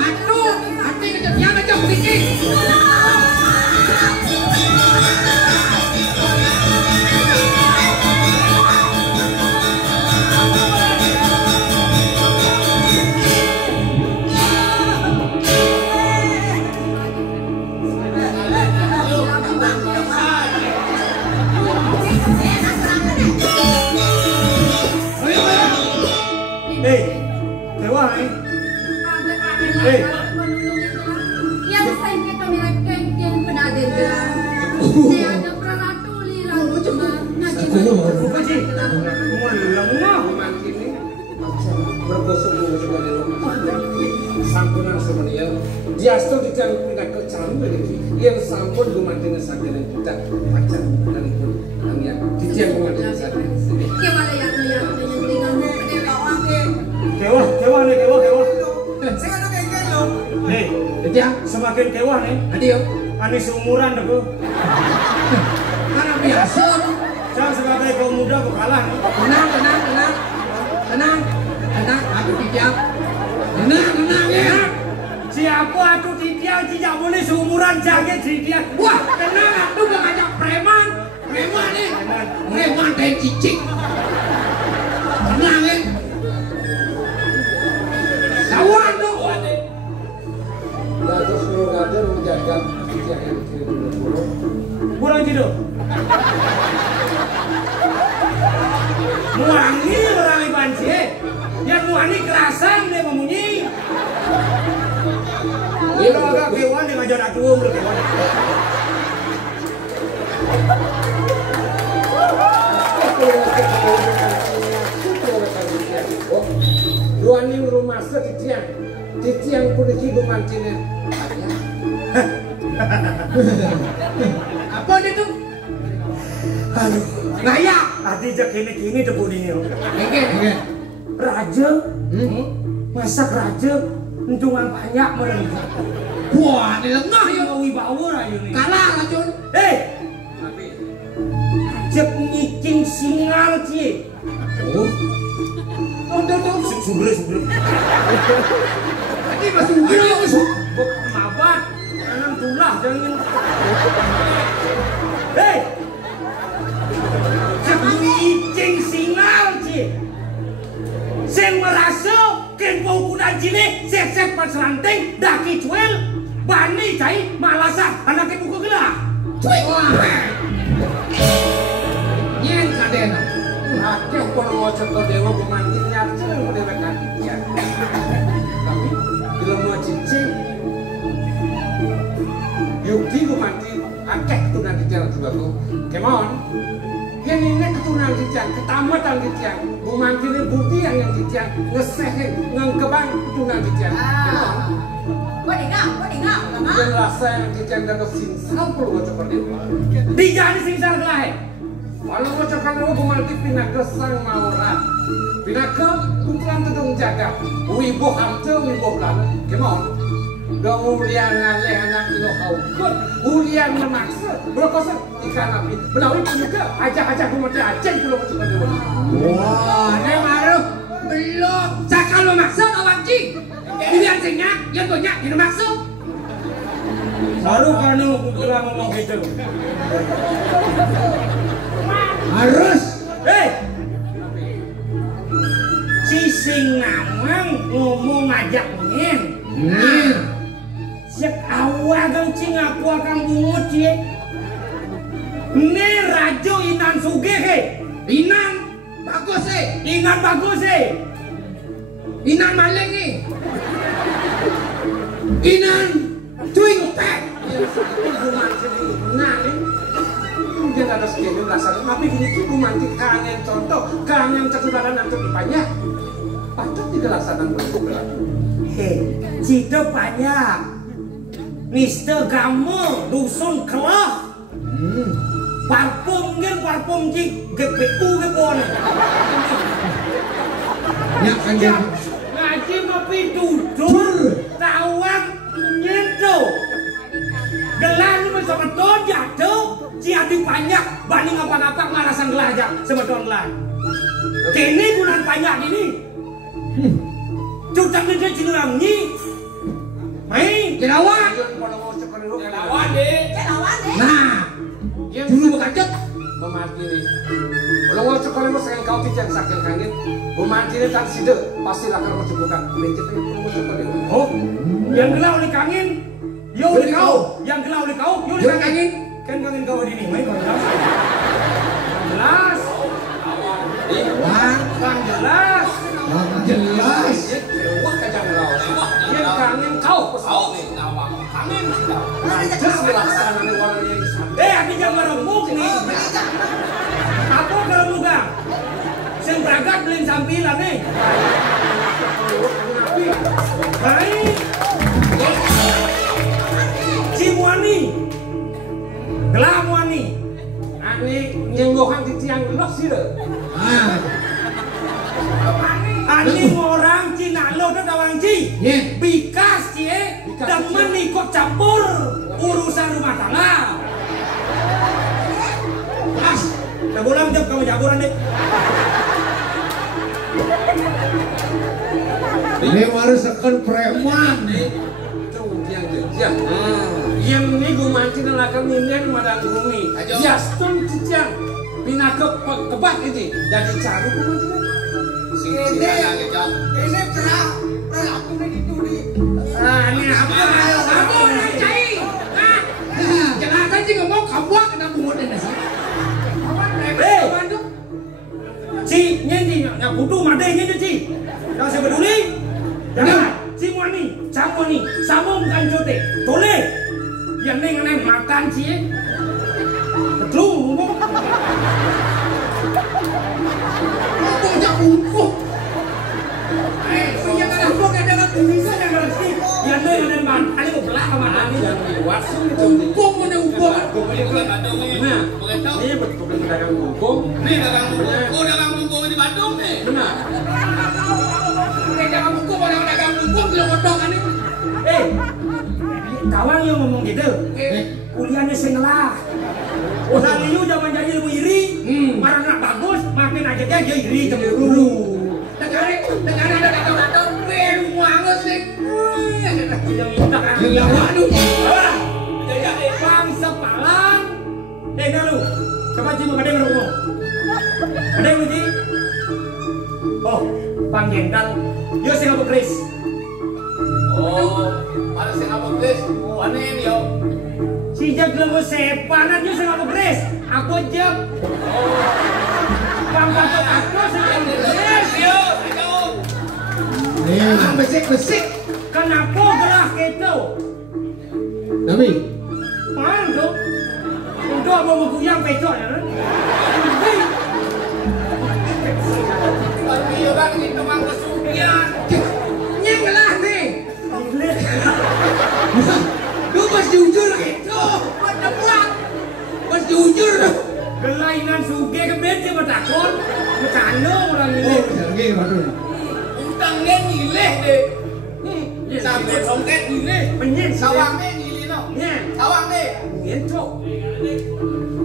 Aduh, hati kejok yang kejok dikit. Dewa nih. Yang saya kita miliki yang penaden gelar. Saya ada peralatu lilang cuma ngaji. Bukan sih. Mulang Mantini bergosok sebagai sampunan semuanya. Diasto dijang pindah ke campur yang sampun gumantine sakit kita pacar dan pun yang dijang gumantine sakit. Gimana yang dengan Kewa nih. Saya ada kayak lo. Nih, Kejang. semakin kewa nih. Adio. Ane seumuran deh gue. Karena biasa. Saya sebagai kaum muda kalah nih. Tenang. Aku dijam. Tenang ya. Siapa aku tidak boleh seumuran jaga dia. Wah, tenang, aku gak ngajak preman nih. Preman dan cicik. Tenang ya. Lawan dong. Lalu seluruh kader menjaga yang dulu. Kurang tidur. Muangi orang banci. Yang muangi kerasan dia memunyi. Kalau agak kewan dia ngajar aku umur kewan. Duaning rumah titiang polisi gumantine. Apa itu? Aduh, Ngayak. arti kini debu dini. Oke. Raja, masak raja, untungan banyak mereka. Wah, ini lengah ya. Wibawa raja nih. Kalah racun. Cep nyicing singal cie. Sumber. Ini masih ujung. Mabat, nanam tulah jangan. Cep nyicing singal cie. Sing merasa kenpo kuda jine sesek pas ranting daki cuel bani cai malasa anaknya buku gelah. Cuy. Yen kadena. Akeh kono contoh dewa gumantine nyarce dewa kakian. Tapi bila mau cincin Yuki gumanti akeh keturunan titiang juga kemon. Yang ini keturunan titiang, ketamatan titiang. Gumanti ini bukti yang titiang ngesehin, ngengkebang keturunan titiang. Kemon. Kau dengar, Yang rasa yang titiang dan sinsal perlu seperti itu. Dijadi singsal gelah. Walau ucapan lo gumanti pindah ke sang maurat. Pindah ke kumpulan tudung jagat. Wibo harta, wibo lalu. Kemon. Dong ulian ngaleh anak ilo haukut. Ulian memaksa. Berkosa ikan api. Benawi pun juga. Ajak-ajak gumanti aceh pulau seperti itu. Wah, ini baru belum. Cakal lo maksud awak cing. Ulian singnya, yang banyak yang maksud. Baru kanu gelah ngomong gitu. Harus. Cising namang ngomong ngajak nyen. Siap awal cing aku akan bungut cie. Ini rajo inan suge he. Inan bagus Inan bagus he. Inan maling ni. Inan twin pack. Gumanti ngalih. Dia nggak ada schedule rasanya. Tapi gini tuh gumanti kangen contoh. Kangen catutaran nanti banyak. Patut dilaksanakan untuk berlaku. Cita banyak. Mister Gamu dusun kelah. parfum cik GPU kepon. Ya kan dia. Ngaji ngopi duduk, tawang nyento. Gelang ini sebetul jatuh, ciati banyak banding apa-apa ngarasan gelah aja sebetul gelah. Kini bulan banyak ini. Cutang dia ciluang ni. Main Kelawan. Kelawan deh. Nah, yang dulu berkacat. Memanti nih. Kalau mau cekal mau sayang kau tidak saking kangen. Memanti nih kan sida pasti akan mau cebukan. Lecet nih mau cekal nih. Oh, yang gelau oleh kangen. Yo oleh kau. Yang gelau oleh kau. Yo oleh kangen. Kan kangen kau di sini. Main kau jelas. Wah, Bang jelas. jelas. Wah kacang lau. Yang kangen kau. Kangen sih kau. Terus melaksanakan warnanya ini. Aku jangan remuk nih. Aku keremuk gak? Sing bragat beliin sampilan nih. Baik. Cimuani. Gelamuani. Ani nyenggohan di tiang gelap sih deh. Ani orang Cina lo tuh kawang Ci. Bikas cie. Demen ikut campur urusan rumah tangga. As, jaburan jam kamu jaburan deh. Ini harus akan preman. Tiang jejak. Yang ini gue mancing akan ninian madang bumi. Jaston tiang pindah ke kebat ini. Jadi caru gue mancing. Ini cerah, aku nih dituli. Ini apa? Kamu orang cai. Jangan aja ngomong kamu kena bungut ini sih. Ci, nyanyi, ya kudu madenya aja Ci. Jangan saya peduli. Jangan, Cimuani, Camuani, Samung kan jote. Tole. Yang neng makan Ci. Betul, ngomong. Punya umpuk. Punya kan umpuk ada kan tulisan yang harus sih. Yang neng man, ada mau belah sama ani yang Wasu Umpuk punya umpuk. Nah, ini betul dagang hukum. Nih dagang bumbung di Bandung nih. Benar. Dagang umpuk orang dagang umpuk belum kodok kan ini. Kawan yang ngomong gitu. Kuliahnya sengelah. Usaha liu zaman jadi lebih iri. Marah nak bagus, makin aja dia iri cemburu. Negara ada kata-kata beru banget sih. Yang minta kan. Ya waduh. Bang sepalang. Dengar lu. Coba Ci mau kadang ngomong. Kadang lu Ci. Oh, Bang Jendal. Yo sing apa Kris? Oh, ada sing apa Kris? Wanen yo. Si jag lemu sepanan yo sing apa Kris? Aku jeb. Bang batok aku sing apa Kris? Yo, ayo. Besik. Kenapa gelah gitu? Tapi Mana tuh? Untuk apa mau kuyang pecok ya? Tapi orang itu mang kesugihan. nyengelah nih. Lu pas jujur gitu. Pada pulang. Pas jujur. Kelainan suge ke bed dia bertakon. Bercanda orang ini. Jangan waduh. Utangnya ngileh deh. Sampai songket ngileh. Penyet Sawangnya ngilih no. Sawang deh. Ngenco.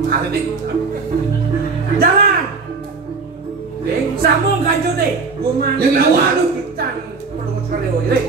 Ada deh. Jalan. Sambung kanjo deh. Yang lawan lu. Kita perlu sekali deh.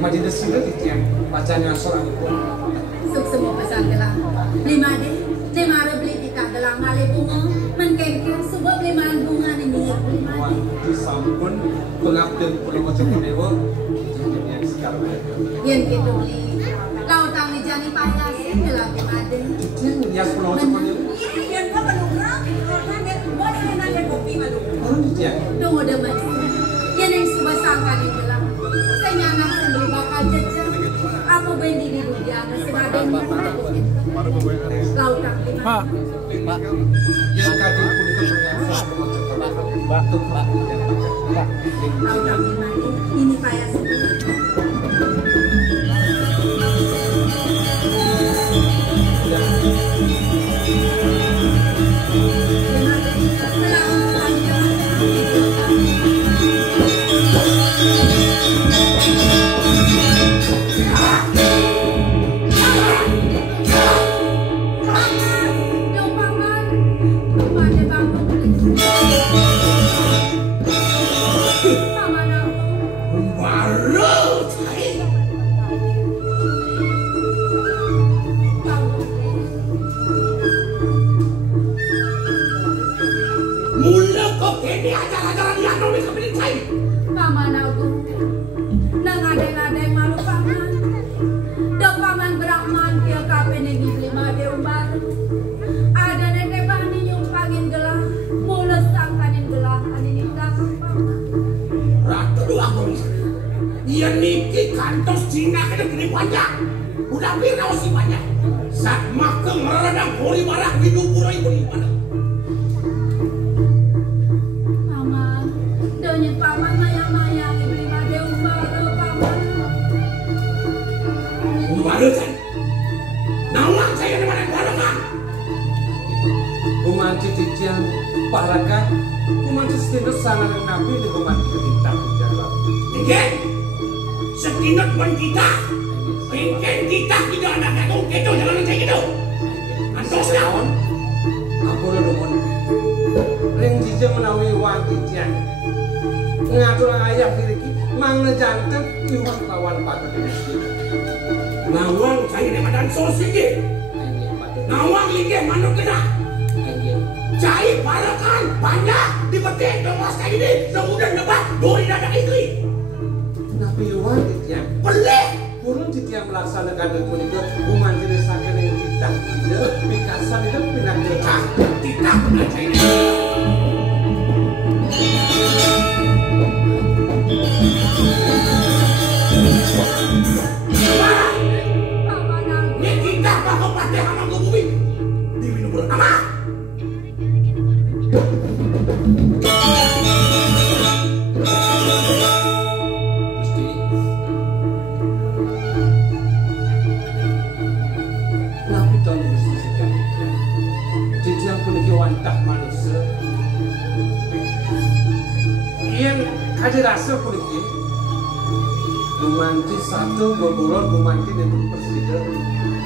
Majelis sudah ditiang bacanya seorang itu. Suk semua pesan telah. 5D, 5 beli pulang ngalih bunga menkengkeng sebuah beliman bunga ini Wah, disampun pengabdian pulau Kocok Dewa yang sekarang yang gitu beli lautan di jani payas ngelaki maden yang pulau Kocok Dewa Iya, yang gua menunggang karena dia boleh nanya kopi malu. orang dia dong udah masih yang sebuah sangka di gelang senyana sendiri bakal jejak apa bendi di dunia sebadan lautan di yang kadang pun itu lautan di mana ini payas Paman aku nang adeng-adeng malu paman dok paman berakman kia kape negi lima deumbar ada nete bani nyumpangin gelah mules sangkanin gelah anini kasih paman Ratu dua aku iya niki kantos Cina kena gini panjang udah birau si banyak saat makan meredang kori marah hidup pura ibu di mana paman donyen paman maya-maya lima deumbar paman baru kan nawang saya di mana barengan Kumanci titian parakan kumanci setinut sangat nabi di kumanci ketintang jalan Ingin setinut pun kita ingin kita tidak ada gitu jangan kayak gitu antos daun aku lelumon ring jija menawi wang titian ngatur ayah diriki mangnejanten iwang lawan pakai nawang saya di badan sosiki nawang linggih manuk kena cai parakan banyak di betik lemas kayak gini kemudian lebat duri dadak istri tapi iwang titian pelik kurun titian melaksanakan itu kumanci desakan yang kita tidak pikasan itu pindah cah tidak benar saya ini paman aku ini kita bakal patah sama bumi diminum bersama Gusti napi tahun Gusti sekian titian puniki wantah manusia yang ada rasa puniki Bumanti satu berburon bumanti itu presiden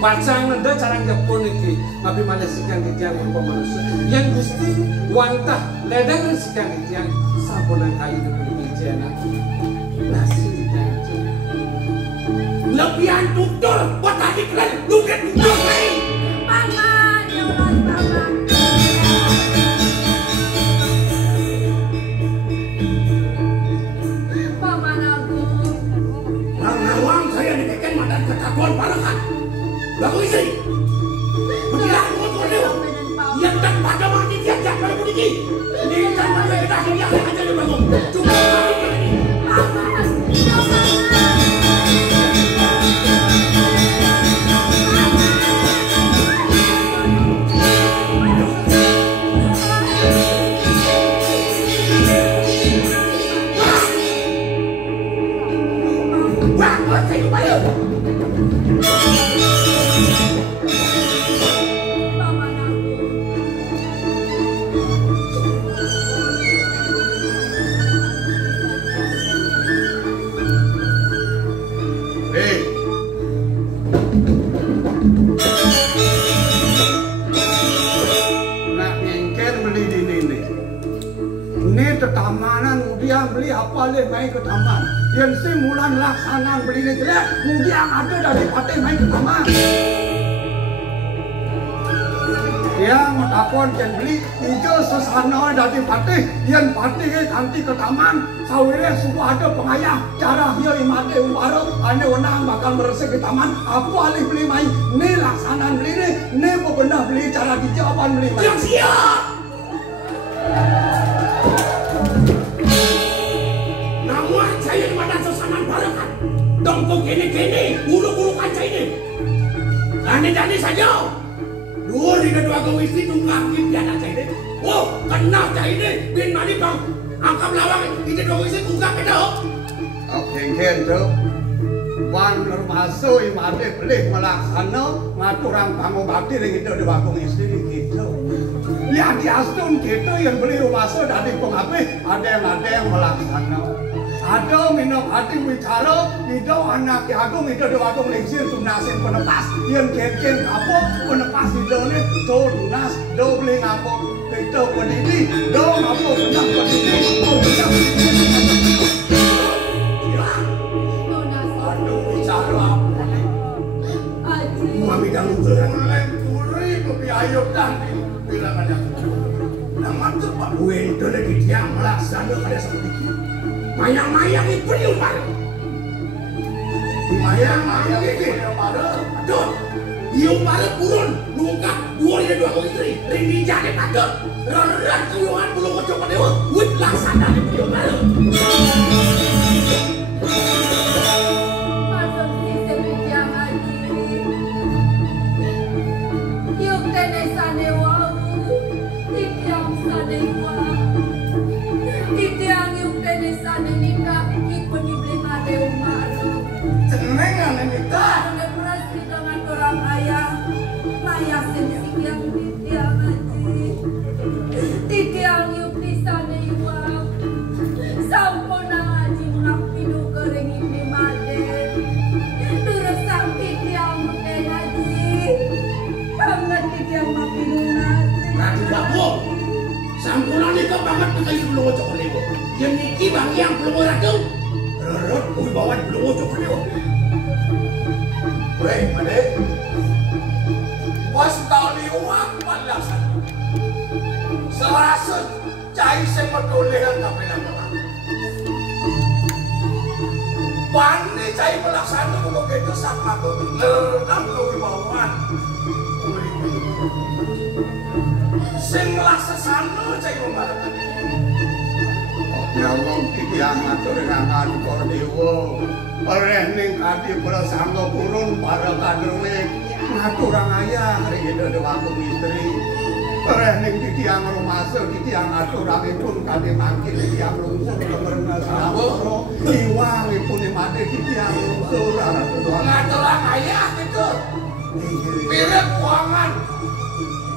pacang nenda cara jepun iki tapi manesikan titian rupa manusia yang Gusti wantah ledang sikan titian sabunan kayu itu puniki jana nasi titian lebihan tutur buat tadi kalian lugat tutur lain paman ya Allah paman paman aku nawang saya dikeken madan kekakuan parakan lagu isi bilang motor dia yang tak pada mati tiap jam pada bunyi ini kan pada kita yang aja di bangun cuma kali ini paman ya paman wah saya lupa paman aku nak ngengker beli di ini ini tetamanan kemudian beli apa le main ke taman yang si mulan laksanaan beli ini jelek kemudian ada dari partai main ke taman Yang takon ken beli ijo sesana dadi patih yen patih kanthi ke taman sawire supaya pengayah cara hiyo imate umpara ane wenang bakal meresik ke taman apa alih beli mai ne laksanaan beli ne bebenah beli cara dijawaban beli mai siap namun saya pada sesanan barakan dongkok gini bulu-bulu kaca ini jadi saja dua di kedua kau istri tunggakit di anak saya ini. Oh, kenal saya ini. Bin mani bang, angkat lawang di kedua kau istri tunggak kita. Oke, gitu. Wan termasuk imade beli melaksana ngaturang kamu bakti dengan itu dua kau istri gitu. Ya di astun gitu yang beli rumah so dari pengapi ada yang melaksana. Ada minum hati bicara, itu anak agung itu dua agung lengsir tunasin penepas, yang kengkeng kapok penepas itu ni, do tunas, do beli ngapok, itu pendidi, do ngapok benang pendidi, oh benang pendidi. Aduh bicara apa ni? Mami dah lupa lain puri, tapi ayub dah bilang ada. Nama tu Pak Buen tu lagi dia melaksana pada seperti itu. Mayang-mayang ini beriung pada mayang-mayang ini aduh iung pada burun nungkak dua istri ringi jadi pada rerat kuyungan belum kocok pada wit laksana di beriung pada masuk sistem yang haji iung tenesane wau tiang sadewa tiang iung tenesane nikah ikut dibeli made umaro senengan nikah depresi dengan orang ayah maya sensik yang tiang haji tiang iung disane iwang sampona haji munak pidu kering ibli made turut sampai tiang mungkin haji banget tiang mapidu nasi nanti babu sampuna nikah banget kita ini belum ngocok nego yang niki bang yang belum ngocok rerot kui bawa belum ngocok nego weh made was tali uang palasan serasa cai semedolehan tapi nama Bani cai pelaksana kok gitu sama kok lerdam kui bawaan sing laksana cai pembalakan ya Allah yang ngatur ngangan kordewo oleh ning kadi prasangga purun para kadrone ngaturang ayah hari itu waktu istri oleh ning titiang rumasa titiang aturangipun kadi mangkil titiang lungsur kemerna sawara iwangipun mate titiang lungsur ngaturang ayah itu mirip keuangan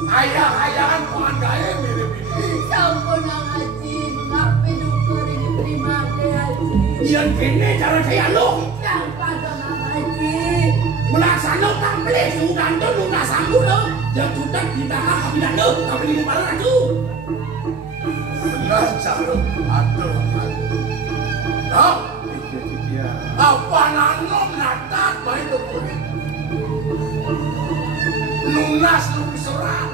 ayah-ayahan keuangan gaya mirip ini sampona haji ngapi dukering ibli made haji yang kini cara saya lu siapa dong haji melaksana tampil sudah tu lunas sanggup lo yang sudah kita kabinet lo kabinet kepala ratu benar cara aduh no apa nano natat baik tu boleh lunas lu surat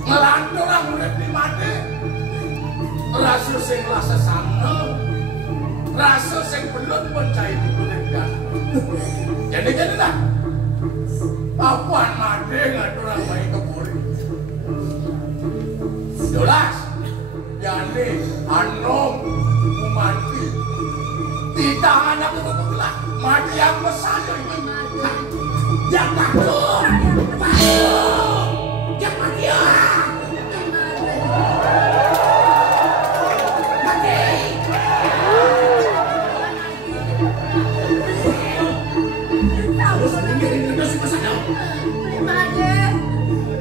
ngelantur lah murid di mati rasa sing rasa sana rasa sing belum mencari di murid jadi apaan made ngatur orang baik keburi jelas jadi anom mati tidak anak itu kebelah mati yang besar yang takut yang mati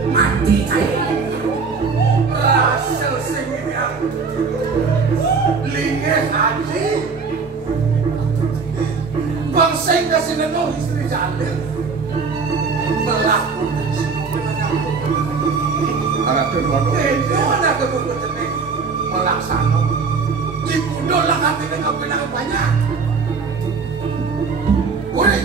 mati saya rasa sing yang lingeh haji bangsa kasih neno istri jalil berlaku itu ada kebutuhan melaksana di kudul lah katanya kebenang banyak boleh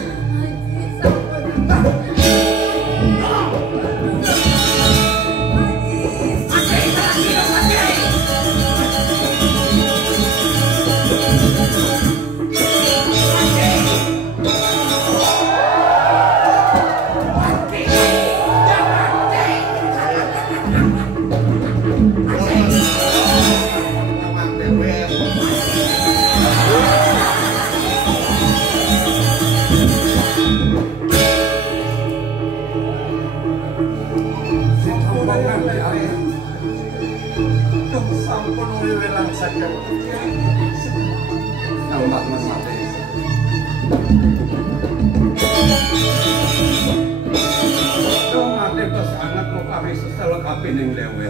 kapining dhewe.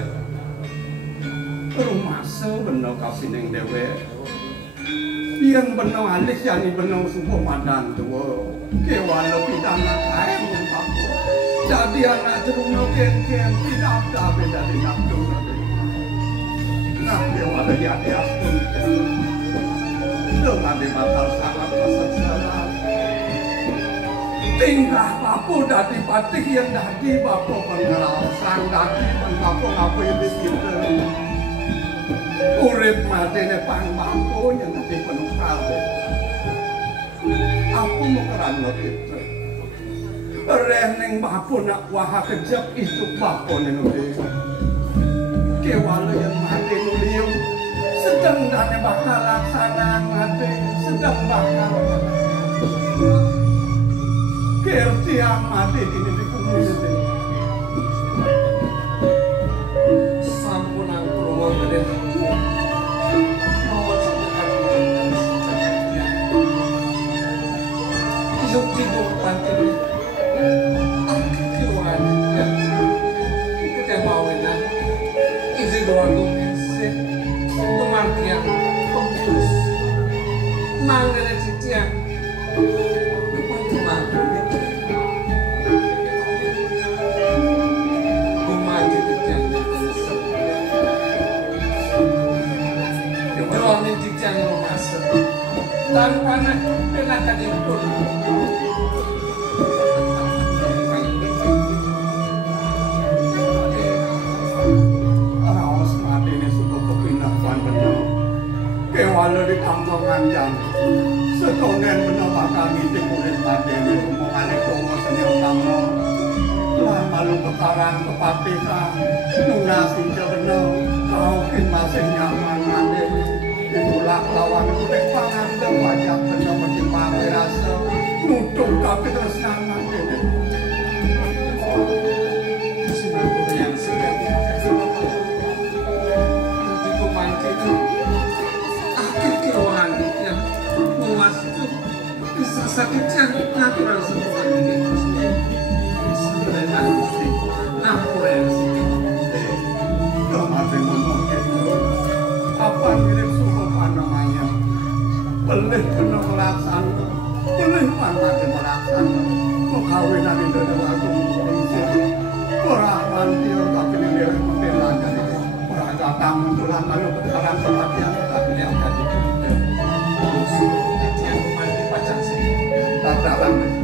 Rumasa beno kapining dhewe. Yang beno alis yani beno supo madan tuwa. Kewala pidana kae mun papo. Jadi anak teruna ken-ken tidak ada beda dengan tuwa. Nah, kewala di atas pun. Dengan di batal sangat kesalahan. Tingkah papo dadi patih yang dadi bapo pengerasaan dadi bapo ngapo yang disinter. Urip matine pang bapo yang dadi penuh kabe. Aku mau kerana itu. Reneng bapo nak wah kejap itu bapo nenuri. Kewala yang mati nuliu sedang dane bakal laksana mati sedang bakal. Kertian mati ini di komunitas. Sampun aku rumah gede. Mau sampai hidup hidup pantai. Aku kiwan ya. Kita mau enak. Isi doang tuh isi. Kematian fokus. Mangan cician. Tanpa nak kenakan itu. Raos mati ini sudah kepindahan benar. Kewala di kampung Anjang. Setonen benar bakal ngitik kulit mati ini. Mengalih tunggu senyum kamu. Lah malu bekarang kepatihan. Nunasi benar. Kau kin masih nyaman mati. Itulah lawan kulit pangan dan wajah benar berjempang rasa nutup tapi terus nangan ini. Senang yang sedang untuk mancing akhir keluhan yang puas itu bisa sakitnya natural semua ini. Sebenarnya mesti natural sih. Kemarin mungkin apa mirip namanya pelih benar melaksan pelih pantai melaksan perkawinan itu adalah orang mantil tapi dia membelan jadi orang datang munculan lalu berkarang seperti yang tapi yang tadi terus yang mandi pacar sih tak dalam